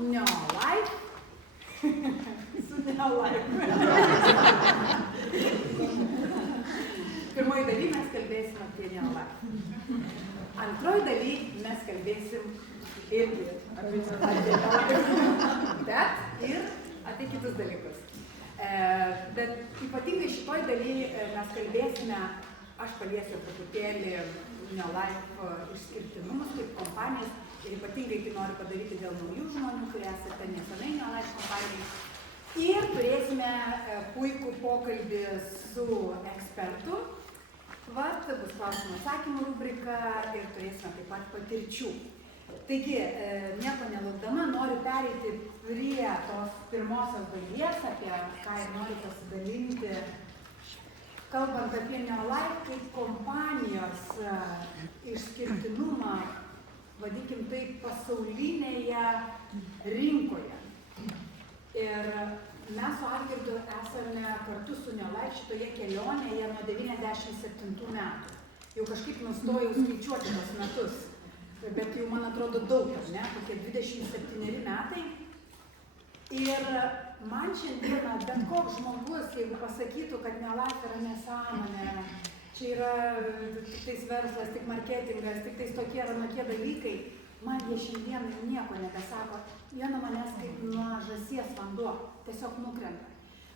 Neolife. Su Neolife. Pirmoji daly mes kalbėsim apie Neolife. Antroji daly mes kalbėsim irgi apie Neolife, bet ir apie kitus dalykus. Bet ypatingai šitoj daly mes kalbėsime, aš paliesiu truputėlį Neolife išskirtinumus kaip kompanijas ir ypatingai tai noriu padaryti dėl naujų žmonių, kurie esate nesenai Neolife kompanijai. Ir turėsime puikų pokalbį su ekspertu. Vat, bus klausimų atsakymų rubrika ir turėsime taip pat patirčių. Taigi, nieko nelaukdama, noriu pereiti prie tos pirmosios dalies, apie ką ir noriu pasidalinti, kalbant apie Neolife kaip kompanijos išskirtinumą, vadikim taip, pasaulinėje rinkoje. Ir mes su Algirdu esame kartu su Neolife šitoje kelionėje nuo 97 metų. Jau kažkaip nustojau skaičiuoti tos metus. Bet jau, man atrodo, daug, ne? Kokie 27 metai. Ir man šiandieną bet koks žmogus, jeigu pasakytų, kad Neolife yra nesąmonė, čia yra tik tais verslas, tik marketingas, tik tais tokie ar anokie dalykai, man jie šiandieną nieko nebesako. Jie nuo manęs kaip nuo žąsies vanduo, tiesiog nukrenta.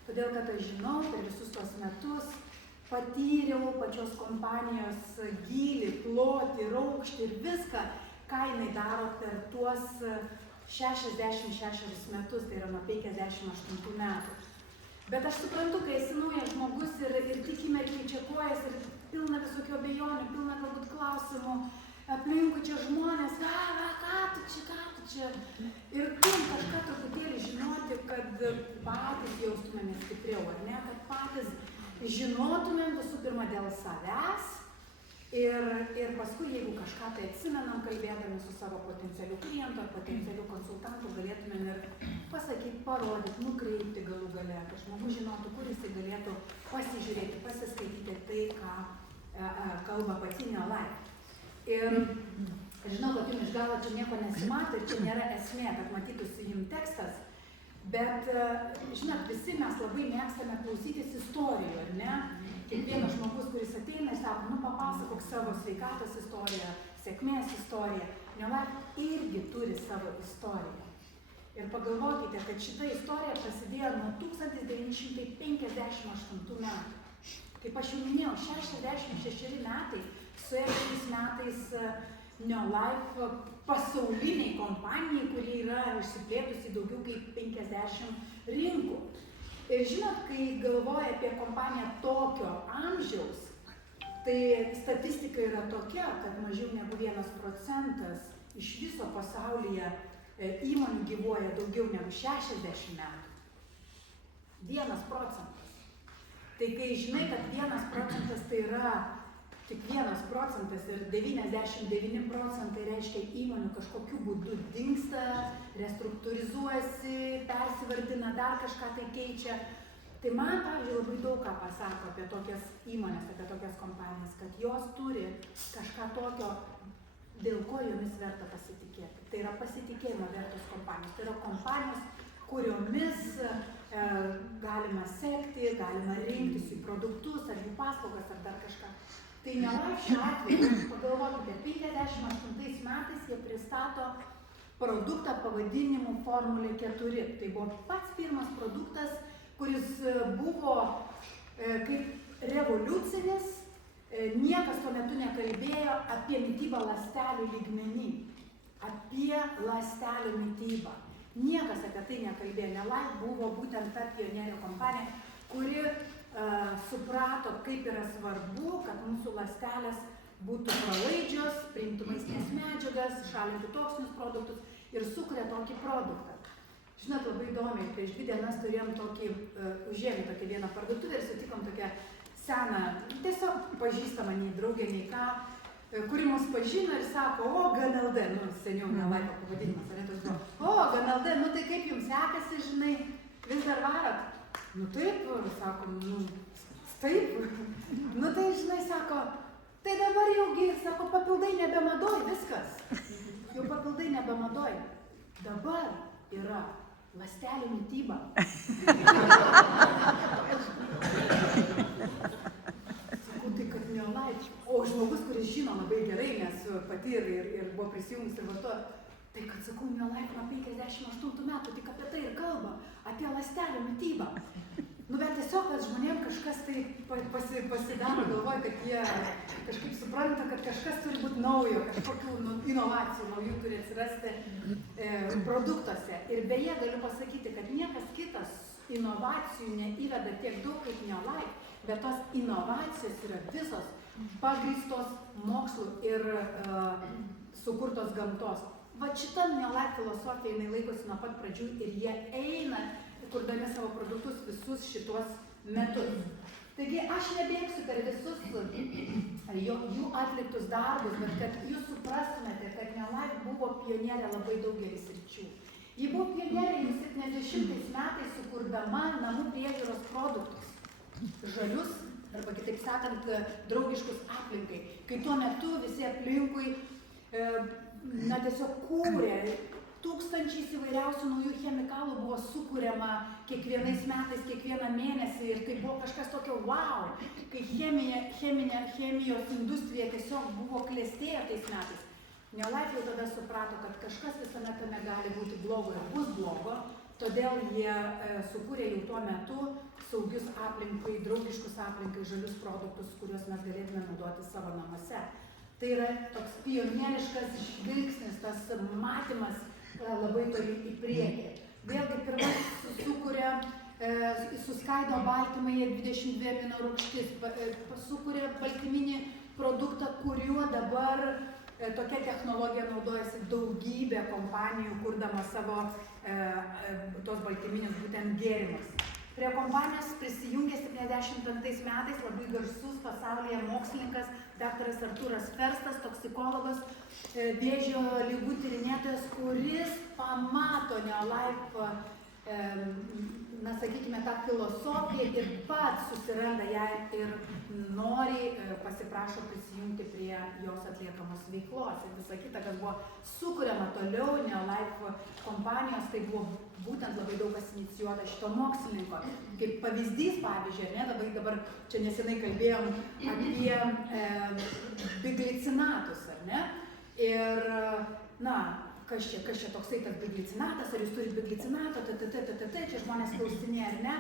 Todėl, kad aš žinau, per visus tos metus patyriau pačios kompanijos gylį, plotį, raukštį ir viską, ką jinai daro per tuos 66 metus, tai yra nuo 58 metų. Bet aš suprantu, kai esi naujas žmogus ir tik įmerkiai čia kojas ir pilna visokių abejonių, pilna galbūt klausimų, aplinkui čia žmonės, ką tu čia. Ir turim kažką truputėlį žinoti, kad patys jaustumėmės stipriau, ar ne, kad patys žinotumėm visų pirma dėl savęs ir paskui, jeigu kažką tai atsimenam, kalbėdami su savo potencialiu klientu ar potencialiu konsultantu, galėtumėm ir pasakyti, parodyti, nukreipti galų gale, kad žmogus žinotų, kur jisai galėtų pasižiūrėti, pasiskaityti tai, ką kalba pati Neolife. Ir žinau, kad jums iš galo čia nieko nesimato ir čia nėra esmė, kad matytųsi jums tekstas. Bet, žinot, visi mes labai mėgstame klausytis istorijų, ar ne? Kiekvienas žmogus, kuris ateina ir sako, papasakok savo sveikatos istoriją, sėkmės istoriją. Neolife irgi turi savo istoriją. Ir pagalvokite, kad šita istorija prasidėjo nuo 1958 metų. Kaip aš jau minėjau, 66 metai, suėjo šiais metais Neolife pasauliniai kompanijai, kurie yra išsiplėtusi daugiau kaip 50 rinkų. Ir žinot, kai galvoja apie kompaniją tokio amžiaus, tai statistika yra tokia, kad mažiau negu 1% iš viso pasaulyje įmonių gyvuoja daugiau negu 60 metų. 1%. Tai kai žinai, kad 1% tai yra tik 1% ir 99% reiškia įmonių kažkokiu būdu dingsta, restruktūrizuojasi, persivardina, dar kažką tai keičia. Tai man, pavyzdžiui, labai daug ką pasako apie tokias įmonės, apie tokias kompanijas, kad jos turi kažką tokio, dėl ko jomis verta pasitikėti. Tai yra pasitikėjimo vertos kompanijos. Tai yra kompanijos, kuriomis galima sekti, galima rinktis jų produktus, ar jų paslaugas, ar dar kažką. Tai Neolife šiuo atveju, pagalvokite, 58 metais jie pristato produktą pavadinimu Formulė 4. Tai buvo pats pirmas produktas, kuris buvo kaip revoliucinis, niekas tuo metu nekalbėjo apie mitybą ląstelių lygmenį, apie ląstelių mitybą. Niekas apie tai nekalbėjo. Neolife buvo būtent ta pionierė kompanija, kuri suprato, kaip yra svarbu, kad mūsų ląstelės būtų pralaidžios, priimtų maistinės medžiagas, šalintų toksinius produktus ir sukuria tokį produktą. Žinot, labai įdomiai, prieš 2 dienas turėjom tokį, užėjome tokią vieną parduotuvę ir sutikom tokią seną, tiesiog pažįstamą nei draugę, nei ką, kuri mus pažino ir sako, o GNLD, seniau Neolife pavadinimas, ar ne toks buvo, o GNLD, tai kaip jums sekasi, žinai, vis dar varat? Taip, sakom, taip, tai žinai, sako, tai dabar jaugi, sako, papildai nebemadoj, viskas, jau papildai nebemadoj. Dabar yra ląstelių mityba. Sakau, tai kad Neolife. O žmogus, kuris žino labai gerai, nes pati ir buvo prisijungus ir vartojo, tai kad sakau, Neolife nuo 58 metų tik apie tai ir kalba, apie ląstelių mitybą. Nu, bet tiesiog, kad žmonėm kažkas tai pasidaro, galvoja, kad jie kažkaip supranta, kad kažkas turi būti naujo, kažkokių inovacijų naujų turi atsirasti produktuose. Ir beje, galiu pasakyti, kad niekas kitas inovacijų neįveda tiek daug kaip Neolife, bet tos inovacijos yra visos pagrįstos mokslu ir sukurtos gamtos. Va šita Neolife filosofija, jinai laikosi nuo pat pradžių ir jie eina kurdami savo produktus visus šitos metus. Taigi aš nebėgsiu per visus jų atliktus darbus, bet kad jūs suprastumėte, kad Neolife buvo pionierė labai daugelį sričių. Ji buvo pionierė jau 70 metais sukurdama namų priežiūros produktus. Žalius, arba kitaip sakant, draugiškus aplinkai. Kai tuo metu visi aplinkui tiesiog kūrė. Tūkstančiais įvairiausių naujų chemikalų buvo sukuriama kiekvienais metais, kiekvieną mėnesį ir tai buvo kažkas tokio wow, kai chemijos industrija tiesiog buvo klestėjo tais metais. Neolife jau tada suprato, kad kažkas visame tame gali būti blogo ir bus blogo, todėl jie sukūrė jau tuo metu saugius aplinkai, draugiškus aplinkai, žalius produktus, kuriuos mes galėtume naudoti savo namuose. Tai yra toks pionieriškas žvilgsnis, tas matymas labai toli į priekį. Vėlgi pirmas sukuria, suskaido baltymai 22 aminorūgštis, sukuria baltyminį produktą, kuriuo dabar tokia technologija naudojasi daugybė kompanijų, kurdama savo tos baltyminius būtent gėrimus. Prie kompanijos prisijungė 75 metais labai garsus pasaulyje mokslininkas daktaras Artūras Ferstas, toksikologas, vėžio ligų tyrinėtojas, kuris pamato Neolife, sakykime, tą filosofiją ir pats susiranda ją ir nori pasiprašo prisijungti prie jos atliekamos veiklos. Ir visa kita, kas buvo sukuriama toliau Neolife kompanijos, tai buvo būtent labai daug kas inicijuota šito mokslininko. Kaip pavyzdys, pavyzdžiui, dabar čia nesenai kalbėjom apie biglicinatus, ar ne? Ir, kas čia toksai tas biglicinatas, ar jūs turite biglicinato, čia žmonės klausinėja, ar ne?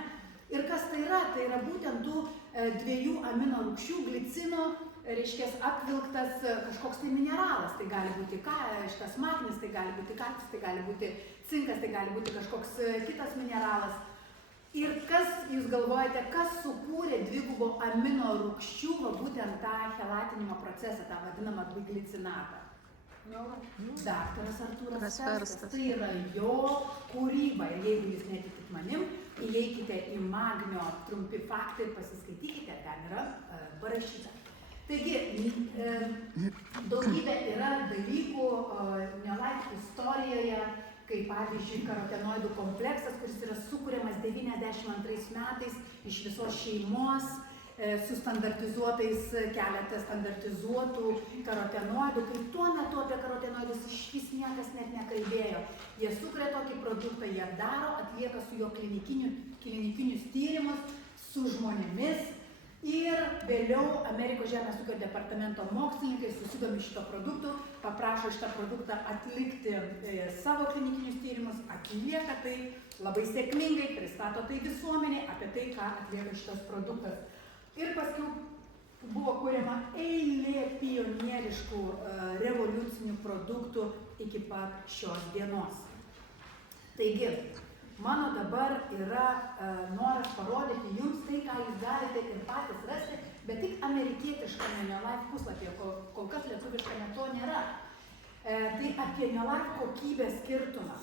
Ir kas tai yra? Tai yra būtent tų dviejų aminorūgščių glicino, reiškia, apvilktas kažkoks tai mineralas. Tai gali būti šitas magnis, tai gali būti kalcis, tai gali būti cinkas, tai gali būti kažkoks kitas mineralas. Ir kas, jūs galvojate, kas sukūrė dvigubo aminorūgščių, būtent tą chelatinimo procesą, tą vadinamą biglicinatą? Daktaras Artūras Ferstas. Tai yra jo kūryba. Ir jeigu jūs netikit manim, įeikite į Magnio trumpi faktai ir pasiskaitykite, ten yra parašyta. Taigi, daugybė yra dalykų Neolife istorijoje, kaip pavyzdžiui karotenoidų kompleksas, kuris yra sukuriamas 92 metais iš visos šeimos, su standartizuotais, keletą standartizuotų karotenoidų, kai tuo metu apie karotenoidus išvis niekas net nekalbėjo. Jie sukuria tokį produktą, jie daro, atlieka su jo klinikinius tyrimus su žmonėmis ir vėliau Amerikos žemės ūkio departamento mokslininkai susidomi šito produktu, paprašo šitą produktą atlikti savo klinikinius tyrimus, atlieka tai labai sėkmingai, pristato tai visuomenė apie tai, ką atlieka šitas produktas. Ir paskui buvo kuriama eilė pionieriškų revoliucinių produktų iki pat šios dienos. Taigi, mano dabar yra noras parodyti jums tai, ką jūs galite ir patys rasti, bet tik amerikietiškame Neolife puslapyje, kol kas lietuviškame to nėra. Tai apie Neolife kokybės skirtumą.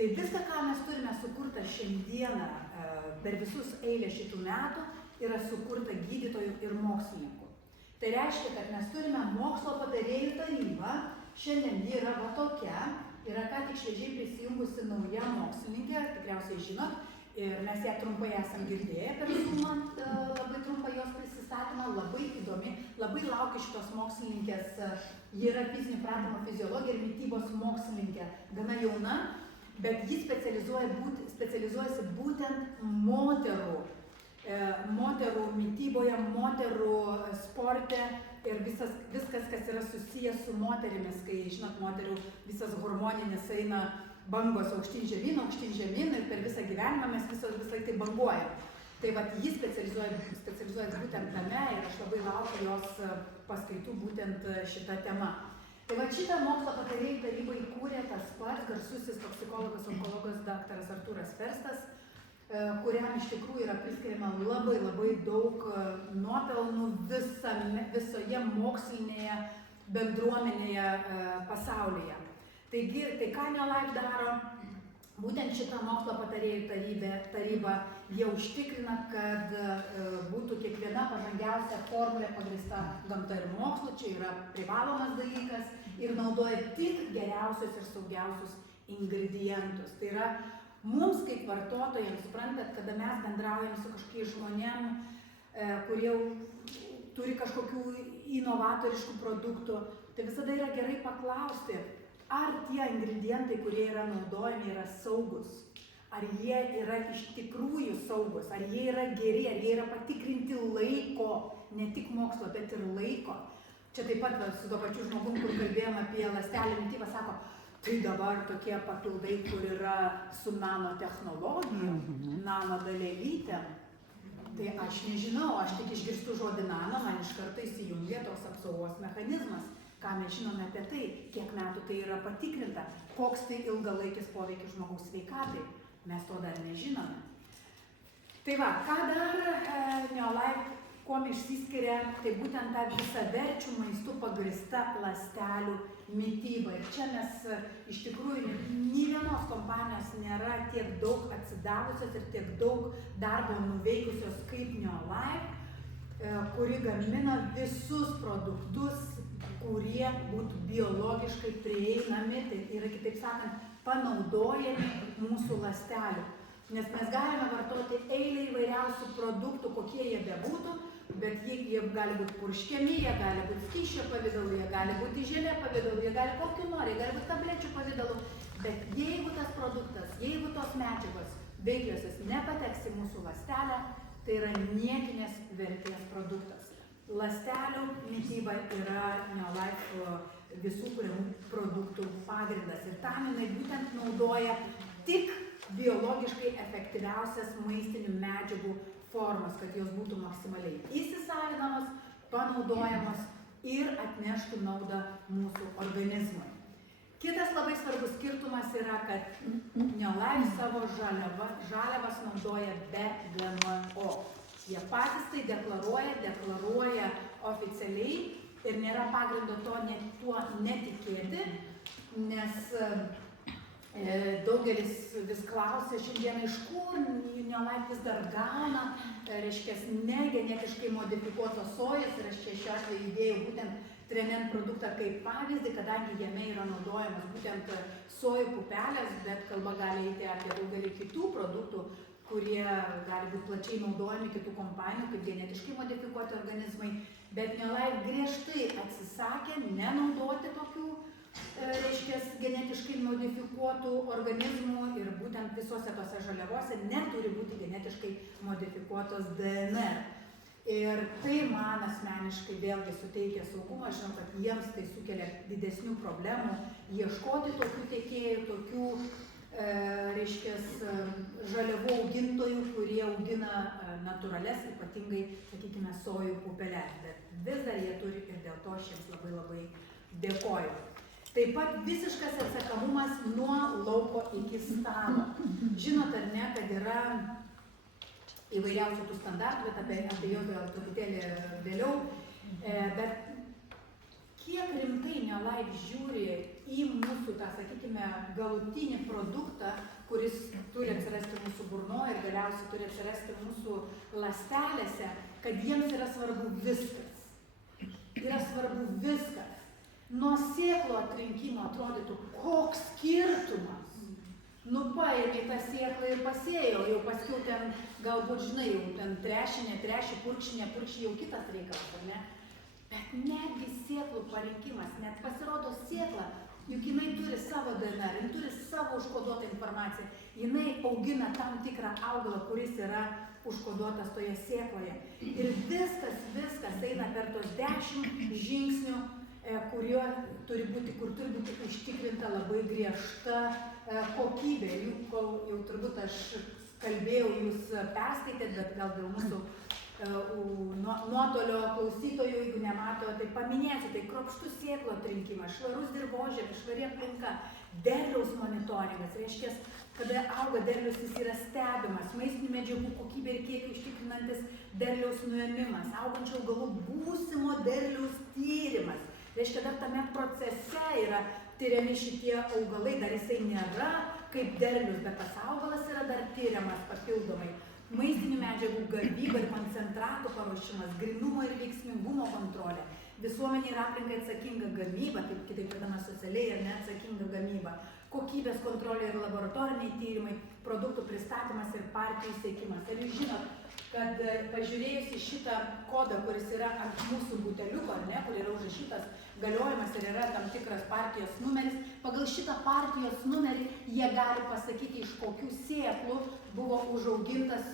Tai viską, ką mes turime sukurtą šiandieną per visus eilę šitų metų, yra sukurta gydytojų ir mokslininkų. Tai reiškia, kad mes turime mokslo patarėjų tarybą, šiandien ji yra va tokia, yra ką tik šviežiai prisijungusi nauja mokslininkė, tikriausiai žinot, ir mes ją trumpai esam girdėję per Zoomą, labai trumpą jos prisistatymą, labai įdomi, labai laukia šitos mokslininkės, ji yra fizinių pratimų fiziologija ir mitybos mokslininkė, gana jauna. bet jis specializuojasi būtent moterų mityboje, moterų sporte ir viskas, kas yra susijęs su moterimis, kai, žinot, moterų visas hormoninis eina bangos aukštyn žemyn ir per visą gyvenimą mes visą tai banguojam. Tai vat jis specializuojas būtent tame ir aš labai laukiu jos paskaitų būtent šitą temą. Tai vat šitą mokslo patarėjų tarybą įkūrė tas pats garsusis toksikologas, onkologas daktaras Artūras Ferstas, kuriam iš tikrųjų yra priskiriama labai daug nuopelnų visoje mokslinėje bendruomenėje pasaulyje. Taigi, tai ką Neolife daro, būtent šitą mokslo patarėjų taryba jie užtikrina, kad būtų kiekviena pažangiausia formulė pagrįsta gamta ir mokslu, čia yra privalomas dalykas ir naudoja tik geriausius ir saugiausius ingredientus. Tai yra mums kaip vartotojams, suprantat, kada mes bendraujam su kažkokiais žmonėm, kurie turi kažkokių inovatoriškų produktų, tai visada yra gerai paklausti, ar tie ingredientai, kurie yra naudojami, yra saugus, ar jie yra iš tikrųjų saugus, ar jie yra geri, ar jie yra patikrinti laiko, ne tik mokslo, bet ir laiko. Čia taip pat su to pačiu žmogum, kur kalbėjom apie ląstelių mitybą, sako, tai dabar tokie papildai, kur yra su nanotechnologijom, nanodalelytėm. Tai aš nežinau, aš tik išgirstu žodį nano, man iš karto įsijungia tos apsaugos mechanizmas. Ką mes žinome apie tai, kiek metų tai yra patikrinta, koks tai ilgalaikis poveikis žmogaus sveikatai, mes to dar nežinome. Tai va, ką dar Neolife, kuom išsiskiria, tai būtent ta visaverčių maistų pagrįsta ląstelių mityba. Ir čia mes iš tikrųjų nė vienos kompanijos nėra tiek daug atsidavusios ir tiek daug darbo nuveikusios kaip Neolife, kuri gamina visus produktus, kurie būtų biologiškai prieinami, tai yra, kitaip sakant, panaudojami mūsų ląstelių. Nes mes galime vartoti eilę įvairiausių produktų, kokie jie bebūtų, bet jie gali būti purškiami, jie gali būti skysčio pavidalu, jie gali būti želė pavidalu, jie gali kokiu nori, jie gali būti tablečių pavidalu, bet jeigu tas produktas, jeigu tos medžiagos veikliosios nepateks į mūsų ląstelę, tai yra niekinės vertės produktas. Ląstelių mityba yra Neolife visų kuriamų produktų pagrindas ir tam jinai būtent naudoja tik biologiškai efektyviausias maistinių medžiagų formas, kad jos būtų maksimaliai įsisavinamos, panaudojamos ir atneštų naudą mūsų organizmui. Kitas labai svarbus skirtumas yra, kad Neolife savo žaliavas naudoja be GMO. Jie patys tai deklaruoja oficialiai ir nėra pagrindo tuo netikėti, nes daugelis vis klausia šiandien, iš kur Neolife vis dar gauna, reiškia, negenetiškai modifikuotos sojos, ir aš čia šiuo atveju įdėjau būtent Trenen produktą kaip pavyzdį, kadangi jame yra naudojamas būtent sojų pupelės, bet kalba gali eiti apie daugelį kitų produktų, kurie gali būti plačiai naudojami kitų kompanijų, kaip genetiškai modifikuoti organizmai, bet Neolife griežtai atsisakė nenaudoti tokių, reiškia, genetiškai modifikuotų organizmų ir būtent visose tose žaliavose neturi būti genetiškai modifikuotos DNR. Ir tai man asmeniškai vėlgi suteikia saugumą, žinau, kad jiems tai sukelia didesnių problemų ieškoti tokių tiekėjų, tokių reiškia, žaliavų augintojų, kurie augina natūrales, ypatingai, sakykime, sojų pupeles, bet vis dar jie turi ir dėl to aš jiems labai dėkoju. Taip pat visiškas atsekamumas nuo lauko iki stalo. Žinot ar ne, kad yra įvairiausių tų standartų, bet apie juos gal truputėlį vėliau, bet kiek rimtai Neolife žiūri į mūsų tą, sakykime, galutinį produktą, kuris turi atsirasti mūsų burnoje ir galiausiai turi atsirasti mūsų ląstelėse, kad jiems yra svarbu viskas. Yra svarbu viskas. Nuo sėklų atrinkimo atrodytų, koks skirtumas. Nu, paėmė tą sėklą ir pasėjau, jau paskiau ten, galbūt, žinai, jau ten trešį, purkšį, jau kitas reikalas, ar ne? Bet netgi sėklų parinkimas, net pasirodo sėkla juk jinai turi savo DNR, jinai turi savo užkoduotą informaciją, jinai augina tam tikrą augalą, kuris yra užkoduotas toje sėkloje. Ir viskas eina per tos 10 žingsnių, kur turi būti užtikrinta labai griežta kokybė. Jau turbūt aš kalbėjau, jūs perskaitėt, bet gal dėl mūsų nuotolio klausytojų, jeigu nemato, tai paminėsiu, tai kruopštus sėklų atrinkimas, švarus dirvožėmis, švari aplinka, derliaus monitoringas, reiškia, kada auga derlius, jis yra stebimas, maistinių medžiagų kokybė ir kiekį užtikrinantis derliaus nuėmimas, augančių augalų būsimo derliaus tyrimas. Reiškia, dar tame procese yra tyriami šitie augalai, dar jisai nėra kaip derlius, bet tas augalas yra dar tyriamas papildomai. Maistinių medžiagų gavyba ir koncentratų paruošimas, grynumo ir veiksmingumo kontrolė, visuomenė ir aplinkai atsakinga gamyba, taip kitaip vadinama socialiai ir neatsakinga gamyba, kokybės kontrolė ir laboratoriniai tyrimai, produktų pristatymas ir partijų siekimas. Ir jūs žinot, kad pažiūrėjus į šitą kodą, kuris yra ant mūsų buteliuko, ar ne, kur yra užrašytas galiojimas ir yra tam tikras partijos numeris, pagal šitą partijos numerį jie gali pasakyti, iš kokių sėklų buvo užaugintas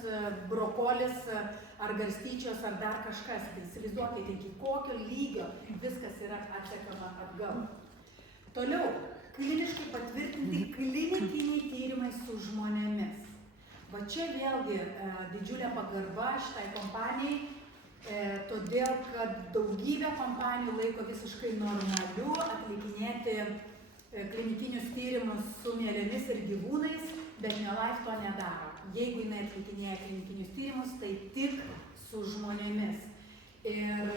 brokolis ar garstyčios ar dar kažkas. Tai įsivaizduokite, iki kokio lygio viskas yra atsekama atgal. Toliau, kliniškai patvirtinti klinikiniai tyrimai su žmonėmis. Va čia vėlgi didžiulė pagarba šitai kompanijai, todėl kad daugybė kompanijų laiko visiškai normaliu atlikinėti klinikinius tyrimus su mielėmis ir gyvūnais, bet Neolife to nedaro. Jeigu jinai atlikinėja klinikinius tyrimus, tai tik su žmonėmis. Ir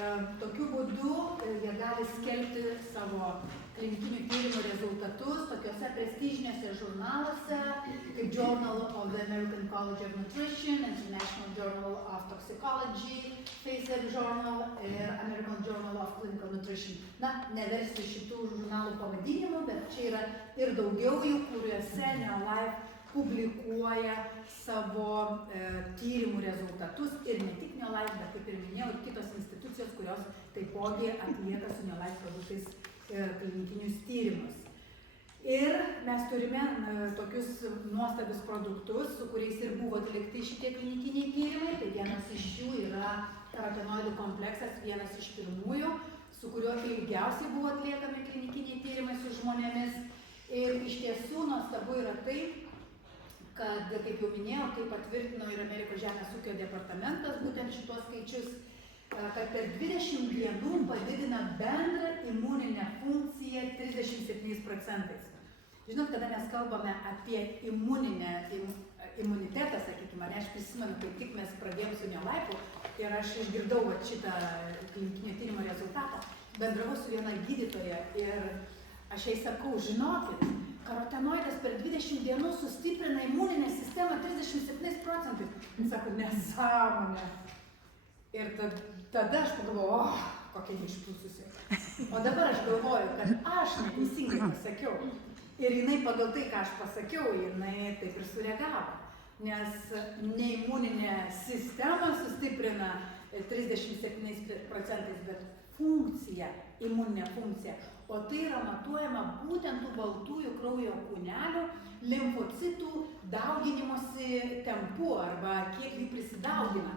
tokiu būdu jie gali skelbti savo klinikinių tyrimų rezultatus tokiuose prestižinėse žurnaluose kaip Journal of the American College of Nutrition, International Journal of Toxicology, FASEB Journal ir American Journal of Clinical Nutrition. Na, neversiu šitų žurnalų pavadinimų, bet čia yra ir daugiau jų, kuriuose Neolife publikuoja savo tyrimų rezultatus ir ne tik Neolife, bet kaip ir minėjau, kitos institucijos, kurios taipogi atlieka su Neolife produktais klinikinius tyrimus. Ir mes turime tokius nuostabius produktus, su kuriais ir buvo atlikti šitie klinikiniai tyrimai. Tai vienas iš jų yra karotenoidų kompleksas, vienas iš pirmųjų, su kuriuo ilgiausiai buvo atliekami klinikiniai tyrimai su žmonėmis. Ir iš tiesų nuostabu yra tai, kad, kaip jau minėjau, tai patvirtino ir Amerikos žemės ūkio departamentas būtent šitos skaičius, kad per 20 dienų padidina bendrą imuninę funkciją 37%. Žinot, kada mes kalbame apie imunitetą, sakykime, aš prisimenu, kai tik mes pradėjome su Neolife ir aš išgirdau šitą klinikinio tyrimo rezultatą, bendravau su viena gydytoja ir aš jai sakau, žinokit, karotenoidas per 20 dienų sustiprina imuninę sistemą 37%. Jis sako, nesąmonė. Ir tada aš pagalvoju, kokia neišpūsusi. O dabar aš galvoju, kad aš neteisingai pasakiau. Ir jinai pagal tai, ką aš pasakiau, jinai taip ir sureagavo. Nes ne imuninė sistema sustiprina 37%, bet funkcija, imuninė funkcija. O tai yra matuojama būtent tų baltųjų kraujo kūnelių, limfocitų dauginimosi tempu arba kiek jų prisidaugina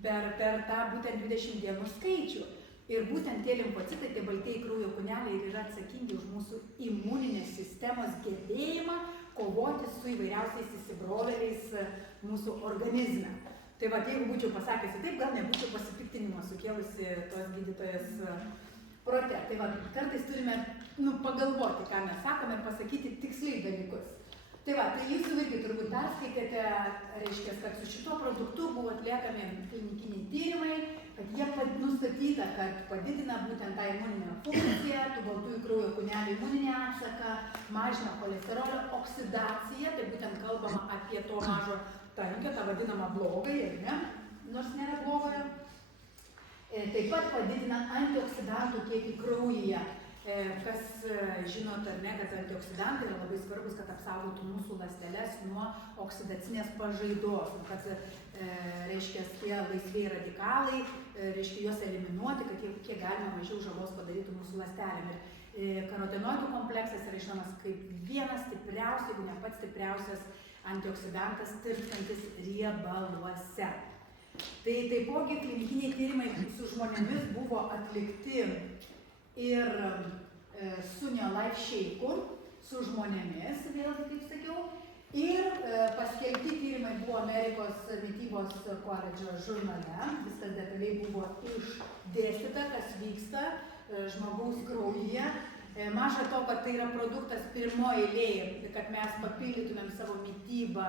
per tą būtent 20 dienų skaičių. Ir būtent tie limfocitai, tie baltieji kraujo kūneliai ir yra atsakingi už mūsų imuninės sistemos gebėjimą kovoti su įvairiausiais įsibrovėliais mūsų organizme. Tai va, jeigu būčiau pasakiusi taip, gal nebūčiau pasipiktinimo sukėlusi tos gydytojas prote. Tai va, kartais turime pagalvoti, ką mes sakome, ir pasakyti tiksliai dalykus. Tai va, tai jūs irgi turbūt perskaitėte, reiškia, kad su šituo produktu buvo atliekami klinikiniai tyrimai, kad jie nustatyta, kad padidina būtent tą imuninę funkciją, tų baltųjų kraujo kūnelių imuninį atsaką, mažina cholesterolio oksidaciją, tai būtent kalbama apie to mažo tankio, tą vadinamą blogąją, ne? Nors nėra blogojo. Taip pat padidina antioksidantų kiekį kraujyje. Kas žinot ar ne, kad antioksidantai yra labai svarbus, kad apsaugotų mūsų ląsteles nuo oksidacinės pažaidos, kad reiškia, tie laisvieji radikalai, reiškia, juos eliminuoti, kad jie kiek galima mažiau žalos padarytų mūsų ląstelėm. Karotinoidų kompleksas yra žinomas kaip vienas stipriausias, jeigu ne pats stipriausias antioksidantas tirpstantis riebaluose. Tai taipogi klinikiniai tyrimai su žmonėmis buvo atlikti ir su Neolife Shake, su žmonėmis, vėlgi kaip sakiau, ir paskelbti tyrimai buvo Amerikos mitybos koledžo žurnale, viskas detaliai buvo išdėstyta, kas vyksta žmogaus kraujyje. Maža to, kad tai yra produktas pirmoji eilėje, kad mes papildytumėm savo mitybą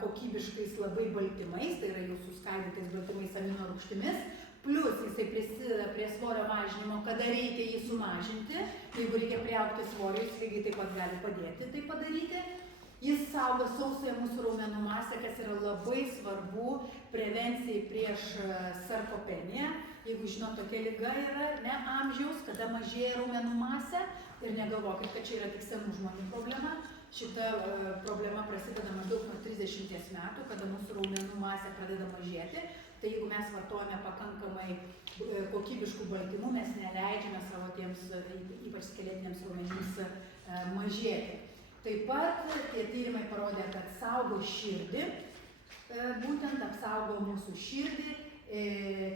kokybiškais labai baltymais, tai yra jau suskaidytais baltymais amino rūgštimis, plus jisai prisideda prie svorio mažinimo, kada reikia jį sumažinti, jeigu reikia priaugti svorio, jis lygiai taip pat gali padėti tai padaryti. Jis saugo sausąją mūsų raumenų masę, kas yra labai svarbu prevencijai prieš sarkopeniją. Jeigu žinot, tokia liga yra, ne amžiaus, kada mažėja raumenų masė, ir negalvokit, kad čia yra tik senų žmonių problema. Šita problema prasideda maždaug nuo 30 metų, kada mūsų raumenų masė pradeda mažėti. Tai jeigu mes vartojame pakankamai kokybiškų baltymų, mes neleidžiame savo tiems, ypač skeletiniams raumenims, mažėti. Taip pat tie tyrimai parodė, kad saugo širdį, būtent apsaugo mūsų širdį,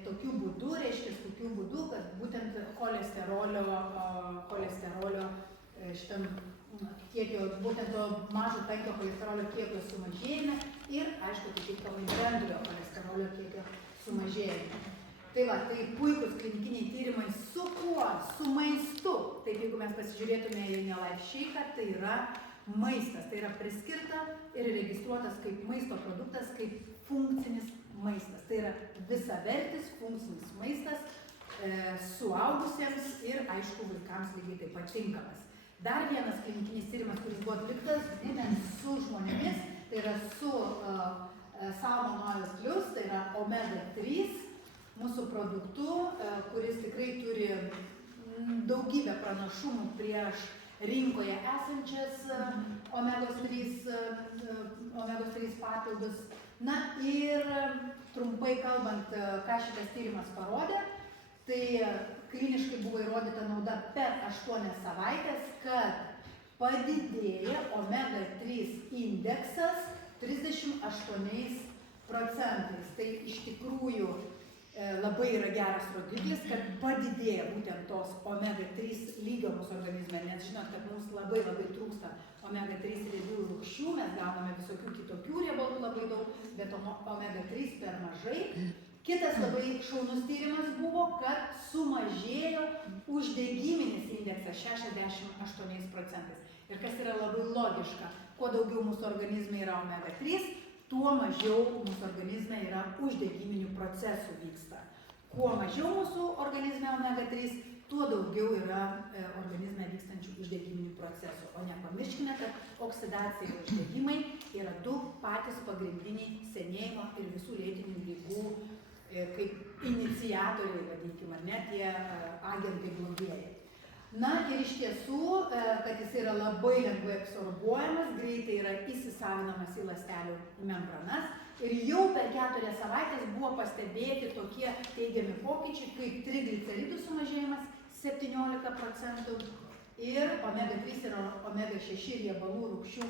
tokiu būdu, reiškia, tokiu būdu, kad būtent cholesterolio šitam kiekio, būtent to mažo tankio cholesterolio kiekio sumažėjime ir, aišku, atitinkamai bendrojo cholesterolio kiekio sumažėjime. Tai va, tai puikus klinikiniai tyrimai su kuo? Su maistu. Taip, jeigu mes pasižiūrėtume į Neolife Shake, tai yra maistas, tai yra priskirta ir registruotas kaip maisto produktas, kaip funkcinis maistas. Tai yra visavertis funkcinis maistas suaugusiems ir, aišku, vaikams lygiai taip pat tinkamas. Dar vienas klinikinis tyrimas, kuris buvo atliktas būtent su žmonėmis, tai yra su Salmon Oil Plus, tai yra omega 3 mūsų produktu, kuris tikrai turi daugybę pranašumų prieš rinkoje esančias omegos 3 papildus. Na ir trumpai kalbant, ką šitas tyrimas parodė, tai kliniškai buvo įrodyta nauda per 8 savaitės, kad padidėja omega 3 indeksas 38%. Tai iš tikrųjų labai yra geras rodiklis, kad padidėja būtent tos omega 3 lygio mūsų organizme, nes žinot, kad mums labai trūksta omega 3 riebiųjų rūgščių, mes gauname visokių kitokių riebalų labai daug, bet omega 3 per mažai. Kitas labai šaunus tyrimas buvo, kad sumažėjo uždegiminis indeksas 68%. Ir kas yra labai logiška, kuo daugiau mūsų organizme yra omega 3, tuo mažiau mūsų organizme yra uždegiminių procesų vyksta. Kuo mažiau mūsų organizme omega 3, tuo daugiau yra organizme vykstančių uždegiminių procesų. O nepamirškime, kad oksidacija ir uždegimai yra du patys pagrindiniai senėjimo ir visų lėtinių ligų kaip iniciatoriai, vadinkime, ar ne, tie agentai blogieji. Na ir iš tiesų, kad jis yra labai lengvai absorbuojamas, greitai yra įsisavinamas į ląstelių membranas ir jau per 4 savaitės buvo pastebėti tokie teigiami pokyčiai, kaip trigliceridų sumažėjimas 17% ir omega 3 ir omega 6 riebalų rūgščių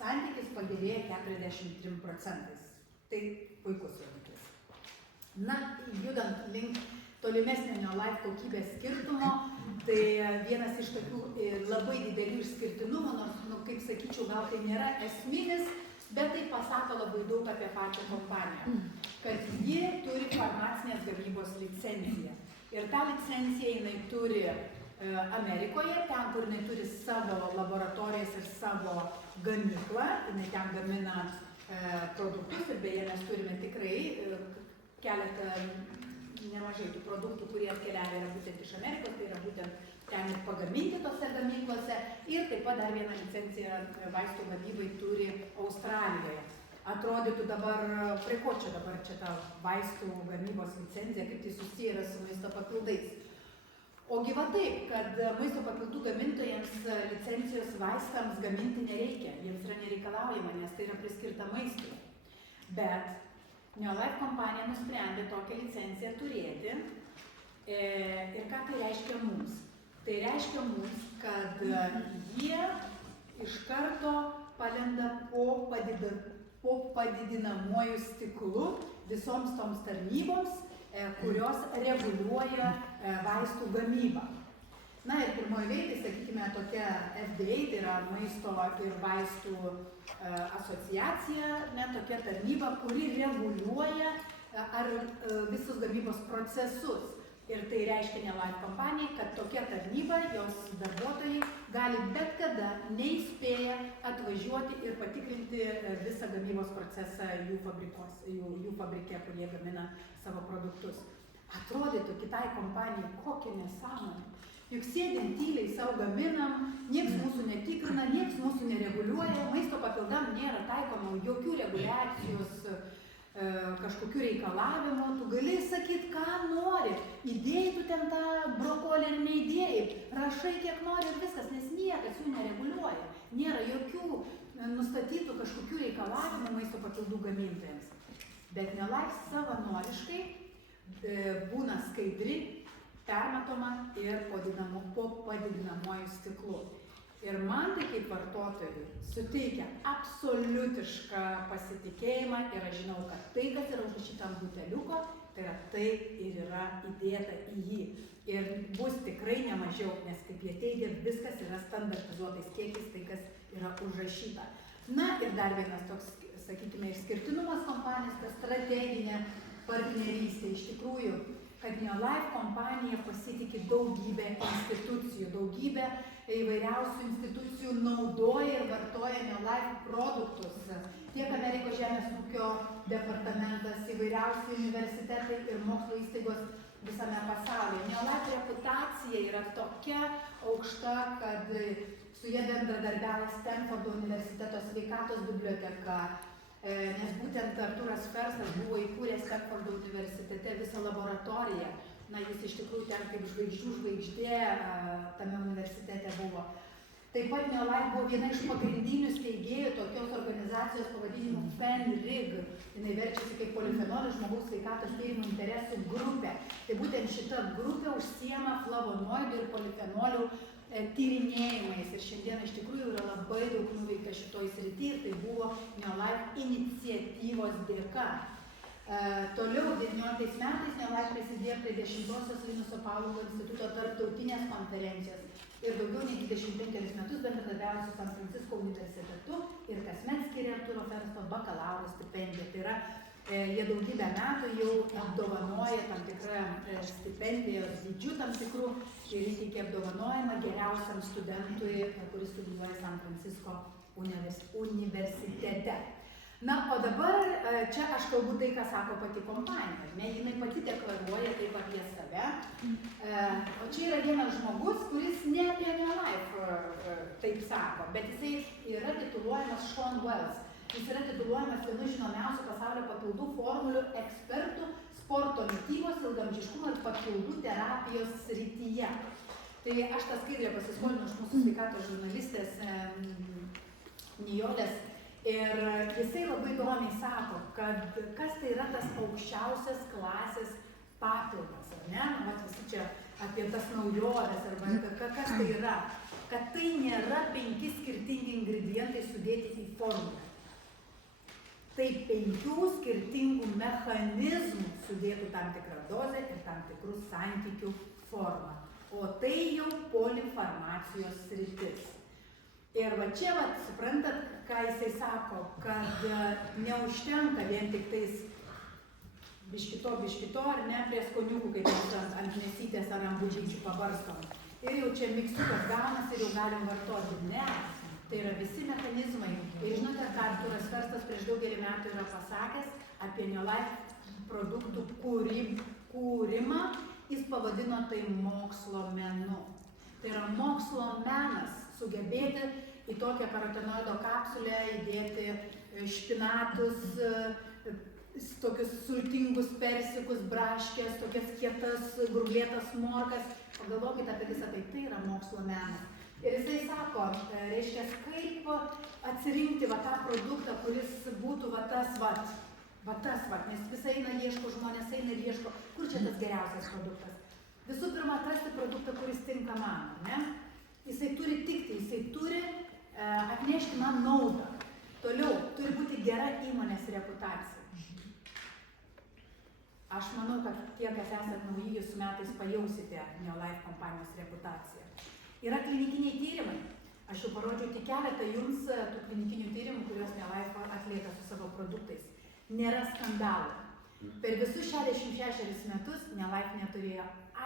santykis pagerėja 43%. Tai puikus rodiklis. Na, judant link tolimesnio Neolife kokybės skirtumo, tai vienas iš tokių labai didelių išskirtinumų, nors, kaip sakyčiau, gal tai nėra esminis, bet tai pasako labai daug apie pačią kompaniją, kad ji turi farmacinės gamybos licenciją. Ir tą licenciją jinai turi Amerikoje, ten, kur jinai turi savo laboratorijas ir savo gamyklą, jinai ten gamina produktus ir beje mes turime tikrai keletą nemažai tų produktų, kurie atkeliavę yra būtent iš Amerikos, tai yra būtent ten ir pagaminti tose gamyklose ir taip pat dar vieną licenciją vaistų gamybai turi Australijoje. Atrodytų dabar, prie ko čia dabar čia ta vaistų gamybos licencija, kaip tai susiję yra su maisto papildais. Ogi va taip, kad maisto papildų gamintojams licencijos vaistams gaminti nereikia, jiems yra nereikalaujama, nes tai yra priskirta maistui. Bet Neolife kompanija nusprendė tokią licenciją turėti ir ką tai reiškia mums. Tai reiškia mums, kad jie iš karto palenda po padidinamuoju stiklu visoms toms tarnyboms, kurios reguliuoja vaistų gamybą. Na ir pirmoji eilėje, sakykime, tokia FDA, tai yra maisto ir vaistų asociacija, tokia tarnyba, kuri reguliuoja visus gamybos procesus. Ir tai reiškia NeLife kompanijai, kad tokia tarnyba, jos darbuotojai gali bet kada neįspėję atvažiuoti ir patikrinti visą gamybos procesą jų fabrike, kur jie gamina savo produktus. Atrodytų kitai kompanijai, kokia nesąmonė. Juk sėdint tyliai savo gaminam, nieks mūsų netikrina, nieks mūsų nereguliuoja, maisto papildam nėra taikoma jokių reguliacijos, kažkokių reikalavimų, tu gali sakyti, ką nori, įdėjai tu ten tą brokolį ir neįdėjai, rašai kiek nori ir viskas, nes niekas jų nereguliuoja, nėra jokių nustatytų kažkokių reikalavimų maisto papildų gamintojams. Bet NeLife savanoriškai būna skaidri, permatoma ir po padidinamuoju stiklu. Ir man tai kaip vartotojui suteikia absoliutišką pasitikėjimą ir aš žinau, kad tai, kas yra užrašyta ant buteliuko, tai yra tai ir yra įdėta į jį. Ir bus tikrai nemažiau, nes kaip jie teigia, viskas yra standartizuotais kiekiais, tai kas yra užrašyta. Na ir dar vienas toks, sakykime, išskirtinumas kompanijos, ta strateginė partnerystė. Iš tikrųjų, kad NeLife kompanija pasitikė daugybę institucijų, daugybę įvairiausių institucijų naudoja ir vartoja NeLife produktus. Tiek Amerikos žemės ūkio departamentas, įvairiausi universitetai ir mokslo įstaigos visame pasaulyje. NeLife reputacija yra tokia aukšta, kad su jie bendradarbiavo Stanfordo universiteto sveikatos biblioteka, nes būtent Arturas Ferstas buvo įkūręs Stanfordo universitete visą laboratoriją. Na, jis iš tikrųjų ten kaip žvaigždžių žvaigždė tame universitete buvo. Taip pat NeLife buvo viena iš pagrindinių steigėjų tokios organizacijos pavadinimu FENRIG. Jinai verčiasi kaip polifenolių žmogaus sveikatos tyrimų interesų grupė. Tai būtent šita grupė užsiema flavonoidų ir polifenolių tyrinėjimais. Ir šiandien iš tikrųjų yra labai daug nuveikta šitoj srity ir tai buvo NeLife iniciatyvos dėka. Toliau 19 metais NeLife prisidėjo prie 10-osios Linuso Pauliuko instituto tarptautinės konferencijos ir daugiau nei 25 metus bendradarbiavo su San Francisco universitetu ir kasmet skiria Arturo Fersto bakalauro stipendiją. Tai yra, jie daugybę metų jau apdovanoja tam tikrą stipendijos dydžių tam tikrų ir įteikė apdovanojimą geriausiam studentui, kuris studijuoja San Francisco universitete. Na, o dabar čia aš kalbu tai, ką sako pati kompanija, ne, jinai pati deklaruoja taip apie save, o čia yra vienas žmogus, kuris ne apie NeLife taip sako, bet jisai yra tituluojamas Sean Wells, jis yra tituluojamas vienu žinomiausių pasaulio papildų formulių ekspertų sporto mitybos, ilgaamžiškumo ir papildų terapijos srityje. Tai aš tą skaidrę pasiskolinau iš mūsų sveikatos žurnalistės Nijolės. Ir jisai labai įdomiai sako, kad kas tai yra tas aukščiausias klasės papildas, ar ne? Vat visi čia apie tas naujoves, arba kas tai yra. Kad tai nėra 5 skirtingi ingredientai sudėti į formulę. Tai 5 skirtingų mechanizmų sudėtų tam tikrą dozę ir tam tikrų santykių formą. O tai jau polifarmacijos sritis. Ir va čia, suprantat, ką jisai sako, kad neužtenka vien tik tais biškito, ar ne, prie skoniukų, kaip mes ant mėsytės ar ant bužyčių pabarstom. Ir jau čia miksukas gaunas ir jau galim vartoti. Ne, tai yra visi mechanizmai. Ir žinote, ką Arturas Ferstas prieš daugelį metų yra pasakęs apie NeLife produktų kūrimą, jis pavadino tai mokslo menu. Tai yra mokslo menas sugebėti į tokią karotenoido kapsulę įdėti špinatus, tokius sultingus persikus, braškės, tokias kietas, grublėtas morkas. Pagalvokite apie visą tai, tai yra mokslo menas. Ir jisai sako, reiškia, kaip atsirinkti va tą produktą, kuris būtų va tas, nes visai eina ieško žmonės, eina ir ieško, kur čia tas geriausias produktas. Visų pirma, atrasti produktą, kuris tinka man, ne? Jisai turi tikti, jisai turi atnešti man naudą. Toliau, turi būti gera įmonės reputacija. Aš manau, kad tie, kas esat nauji, su metais pajausite Neolife kompanijos reputaciją. Yra klinikiniai tyrimai. Aš jau parodžiau tik keletą jums tų klinikinių tyrimų, kuriuos Neolife atlieka su savo produktais. Nėra skandalų. Per visus 66 metus Neolife neturėjo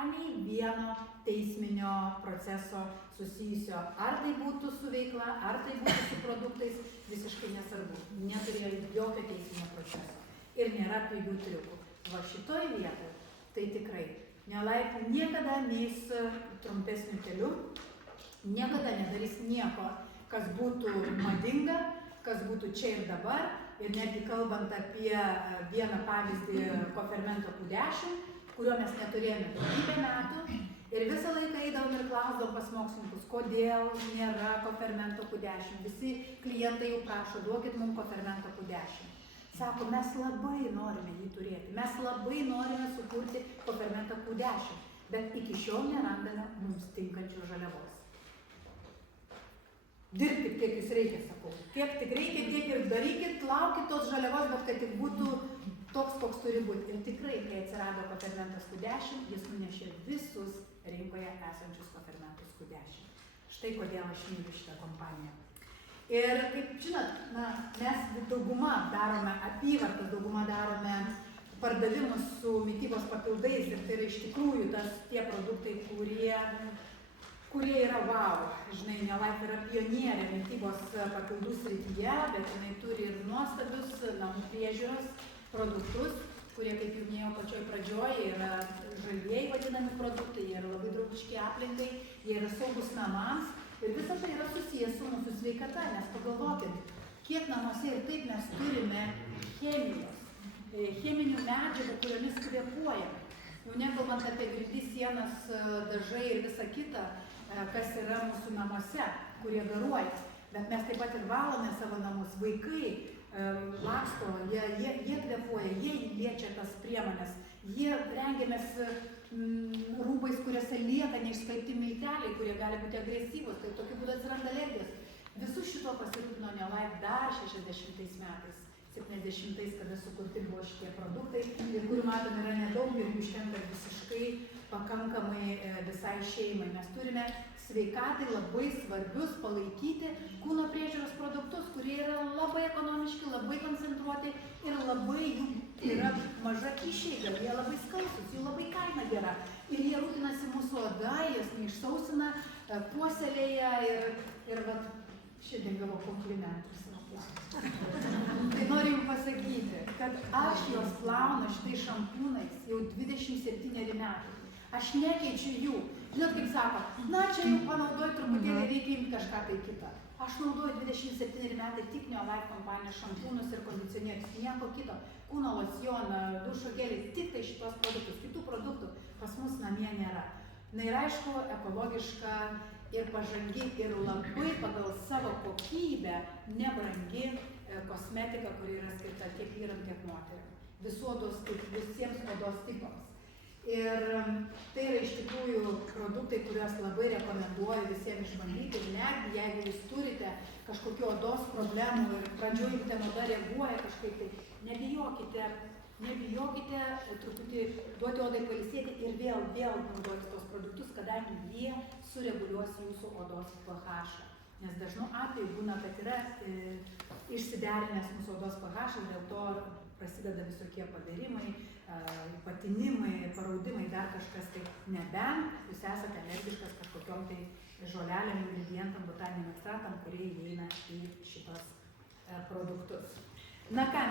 nei vieno teisminio proceso susijusio, ar tai būtų su veikla, ar tai būtų su produktais, visiškai nesvarbu. Neturėjo jokio teisminio proceso. Ir nėra pigių triukų. Va šitoj vietoj, tai tikrai, Neolife niekada neis trumpesniu keliu, niekada nedarys nieko, kas būtų madinga, kas būtų čia ir dabar. Ir netgi kalbant apie vieną pavyzdį Kofermento Q10, kurio mes neturėjome daugybę metų. Ir visą laiką eidavom ir klausdavom pas mokslininkus, kodėl nėra Kofermento Q10. Visi klientai jau prašo, duokit mums Kofermento Q10. Sako, mes labai norime jį turėti, mes labai norime sukurti Kofermentą Q10, bet iki šiol nerandame mums tinkančios žaliavos. Dirbkit, kiek jūs reikia, sakau. Kiek tik reikia, tiek ir darykit, laukit tos žaliavos, bet kad tik būtų toks, koks turi būti. Ir tikrai, kai atsirado Kofermentas Q10, jis nunešė visus rinkoje esančius Kofermentus Q10. Štai kodėl aš myliu šitą kompaniją. Ir kaip žinot, mes dauguma darome apyvartas, dauguma darome pardavimus su mitybos papildais ir tai yra iš tikrųjų tie produktai, kurie yra wow. Žinai, Neolife yra pionierė mitybos papildų srityje, bet jinai turi ir nuostabius namų priežiūros produktus, kurie, kaip jau minėjau pačioj pradžioje, yra žalieji vadinami produktai, jie yra labai draugiški aplinkai, jie yra saugus namams. Ir visa tai yra susijęs su mūsų sveikata, nes pagalvokit, kiek namuose ir taip mes turime cheminių medžiagų, kuriomis kvėpuojame. Jau nekalbant apie grindis, sienas, dažai ir visą kitą, kas yra mūsų namuose, kurie garuoja. Bet mes taip pat ir valome savo namus. Vaikai laksto, jie kvėpuoja, jie liečia tas priemonės. Jie rengiamės rūbais, kuriuose lieka neišskalbti milteliai, kurie gali būti agresyvūs, tai tokiu būdu atsiranda alergijos. Visu šito pasirūpino Neolife dar 60 metais, 70-ais, kada sukurti buvo šitie produktai, ir kurių matom yra nedaug ir jų užtenka visiškai pakankamai visai šeimai. Mes turime sveikatai labai svarbius palaikyti kūno priežiūros produktus, kurie yra labai ekonomiški, labai koncentruoti ir labai jų yra maža išeiga, jie labai skalsūs, jų labai kaina gera. Ir jie rūpinasi mūsų oda, jas neišsausina, puoselėja ir vat, šiandien gavau komplimentus. Tai noriu jums pasakyti, kad aš juos plaunu šitais šampūnais jau 27 metai. Aš nekeičiu jų. Žinot, kaip sako, čia jau panaudoju truputėlį, reikia imti kažką tai kitą. Aš naudoju 27 metai tik Neolife kompanijos šampūnus ir kondicionierius, nieko kito. Kūno losjoną, dušo gelį, tik tai šitos produktus. Kitų produktų pas mus namie nėra. Na ir aišku, ekologiška ir pažangi ir labai pagal savo kokybę nebrangi kosmetika, kuri yra skirta tiek vyram, tiek moteriam. Visiems odos tipams. Ir tai yra iš tikrųjų produktai, kuriuos labai rekomenduoju visiems išbandyti. Ir netgi jeigu jūs turite kažkokių odos problemų ir pradžioj ten oda reaguoja kažkaip, tai nebijokite truputį duoti odai pailsėti ir vėl naudoti tos produktus, kadangi jie sureguliuos jūsų odos pH. Nes dažnu atveju būna, kad yra išsiderinęs mūsų odos pH ir dėl to prasideda visokie padarimai, patinimai, paraudimai, dar kažkas, tai nebent jūs esate alergiškas kažkokiom tai žolelėm, ingredientam, botaniniam ekstraktam, kurie įeina į šitos produktus. Na ką,